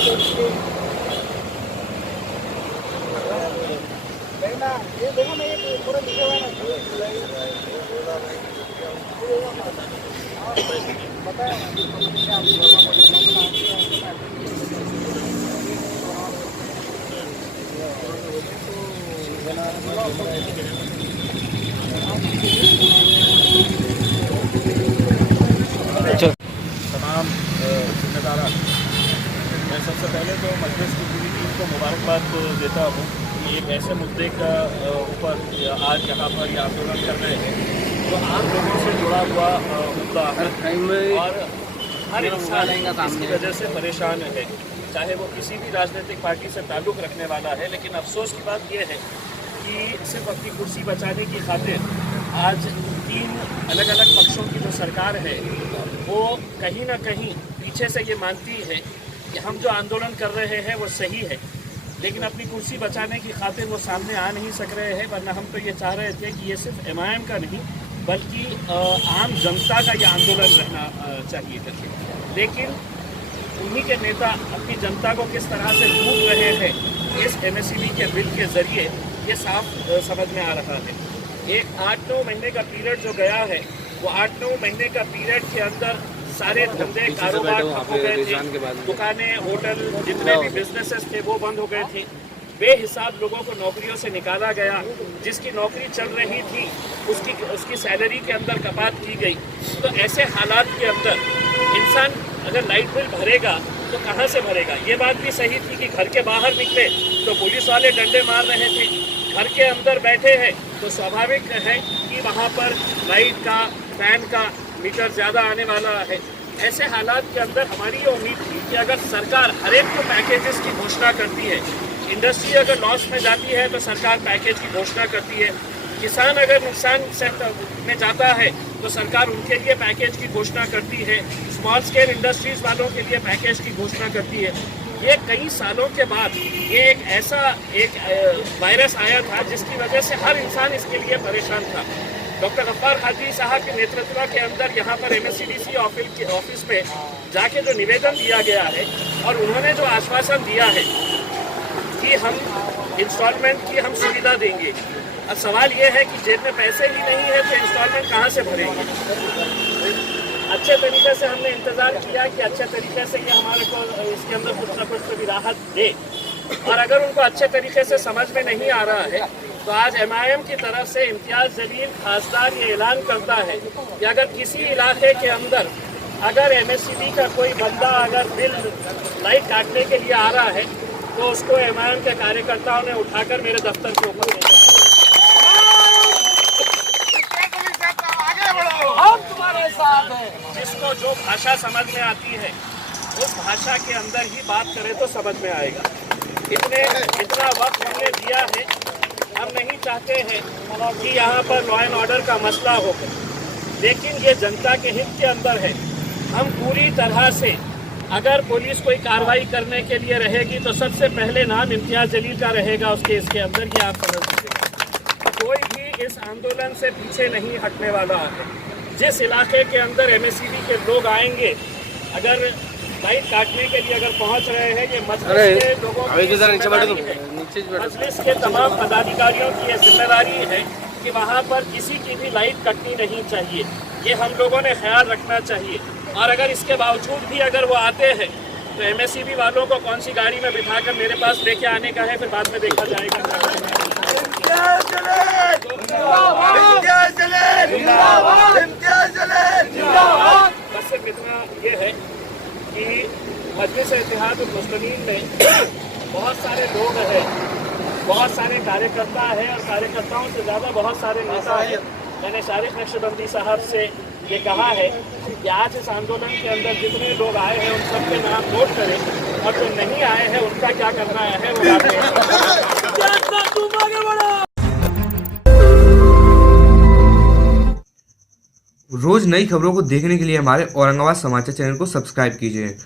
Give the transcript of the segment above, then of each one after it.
ये देखो ना, ये पूरा लिखा हुआ है ना, बताया तमाम जिम्मेदार, मैं सबसे पहले तो मजलिस की पूरी टीम को मुबारकबाद देता हूँ कि एक ऐसे मुद्दे का ऊपर आज यहाँ पर ये आंदोलन कर रहे हैं तो आम लोगों से जुड़ा हुआ मुद्दा और हर इंसान इसकी वजह से परेशान है, चाहे वो किसी भी राजनीतिक पार्टी से ताल्लुक़ रखने वाला है। लेकिन अफसोस की बात यह है कि सिर्फ अपनी कुर्सी बचाने की खातिर आज 3 अलग अलग पक्षों की जो सरकार है वो कहीं ना कहीं पीछे से ये मानती है कि हम जो आंदोलन कर रहे हैं वो सही है, लेकिन अपनी कुर्सी बचाने की खातिर वो सामने आ नहीं सक रहे हैं। वरना हम तो ये चाह रहे थे कि ये सिर्फ एमआईएम का नहीं बल्कि आम जनता का ये आंदोलन रहना चाहिए था। लेकिन उन्हीं के नेता अपनी जनता को किस तरह से लूट रहे हैं इस एमएसपी के बिल के ज़रिए ये साफ समझ में आ रहा है। एक 8-9 महीने का पीरियड जो गया है वो 8-9 महीने का पीरियड के अंदर सारे धंधे कारोबार ठप हो गए थे, दुकानें होटल जितने भी बिजनेसेस थे वो बंद हो गए थे, बेहिसाब लोगों को नौकरियों से निकाला गया, जिसकी नौकरी चल रही थी उसकी सैलरी के अंदर कपात की गई। तो ऐसे हालात के अंदर इंसान अगर लाइट बिल भरेगा तो कहाँ से भरेगा। ये बात भी सही थी कि घर के बाहर निकले तो पुलिस वाले डंडे मार रहे थे, घर के अंदर बैठे हैं तो स्वाभाविक है कि वहाँ पर लाइट का फैन का मीटर ज़्यादा आने वाला है। ऐसे हालात के अंदर हमारी ये उम्मीद थी कि अगर सरकार हर एक को पैकेजेस की घोषणा करती है, इंडस्ट्री अगर लॉस में जाती है तो सरकार पैकेज की घोषणा करती है, किसान अगर नुकसान में जाता है तो सरकार उनके लिए पैकेज की घोषणा करती है, स्मॉल स्केल इंडस्ट्रीज वालों के लिए पैकेज की घोषणा करती है। ये कई सालों के बाद ये एक ऐसा वायरस आया था जिसकी वजह से हर इंसान इसके लिए परेशान था। डॉक्टर गफ्फार हाजी साहब के नेतृत्व के अंदर यहाँ पर MSCDC ऑफिस में जाके जो निवेदन दिया गया है और उन्होंने जो आश्वासन दिया है कि हम इंस्टॉलमेंट की हम सुविधा देंगे। अब सवाल ये है कि जेब में पैसे ही नहीं है तो इंस्टॉलमेंट कहाँ से भरेंगे। अच्छे तरीके से हमने इंतज़ार किया कि अच्छे तरीके से ये हमारे को इसके अंदर कुछ ना कुछ भी राहत दे, और अगर उनको अच्छे तरीके से समझ में नहीं आ रहा है तो आज MIM की तरफ से इम्तियाज़ जलील खासदार ये ऐलान करता है कि अगर किसी इलाके के अंदर अगर MSCB का कोई बंदा अगर बिल लाइट काटने के लिए आ रहा है तो उसको MIM के कार्यकर्ताओं ने उठाकर मेरे दफ्तर के ऊपर भेजा। हम तुम्हारे साथ हैं। जिसको जो भाषा समझ में आती है उस भाषा के अंदर ही बात करें तो समझ में आएगा। इतना वक्त हमने दिया है, हम नहीं चाहते हैं कि यहाँ पर लॉ एंड ऑर्डर का मसला हो, लेकिन ये जनता के हित के अंदर है। हम पूरी तरह से अगर पुलिस कोई कार्रवाई करने के लिए रहेगी तो सबसे पहले नाम इम्तियाज़ जलील का रहेगा उसके इसके अंदर, ये आप समझ लीजिए। कोई भी इस आंदोलन से पीछे नहीं हटने वाला है। जिस इलाके के अंदर MSCB के लोग आएंगे, अगर लाइट काटने के लिए अगर पहुंच रहे हैं, ये मजलिस के लोगों की मजलिस के तमाम पदाधिकारियों की ये जिम्मेदारी है कि वहां पर किसी की भी लाइट कटनी नहीं चाहिए। ये हम लोगों ने ख्याल रखना चाहिए। और अगर इसके बावजूद भी अगर वो आते हैं तो MSCB वालों को कौन सी गाड़ी में बिठाकर मेरे पास लेके आने का है, फिर बाद में देखा जाएगा। बस सिर्फ इतना ये है कि मजलिस इत्तेहाद मुस्लिमीन में बहुत सारे लोग हैं, बहुत सारे कार्यकर्ता हैं और कार्यकर्ताओं से ज़्यादा बहुत सारे नेता हैं। मैंने शारिक नक्शबंदी साहब से ये कहा है कि आज इस आंदोलन के अंदर जितने लोग आए हैं उन सब के नाम नोट करें और जो नहीं आए हैं उनका क्या करना है वो बात रोज नई खबरों को देखने के लिए हमारे औरंगाबाद समाचार चैनल को सब्सक्राइब कीजिए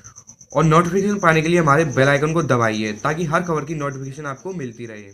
और नोटिफिकेशन पाने के लिए हमारे बेल आइकन को दबाइए ताकि हर खबर की नोटिफिकेशन आपको मिलती रहे।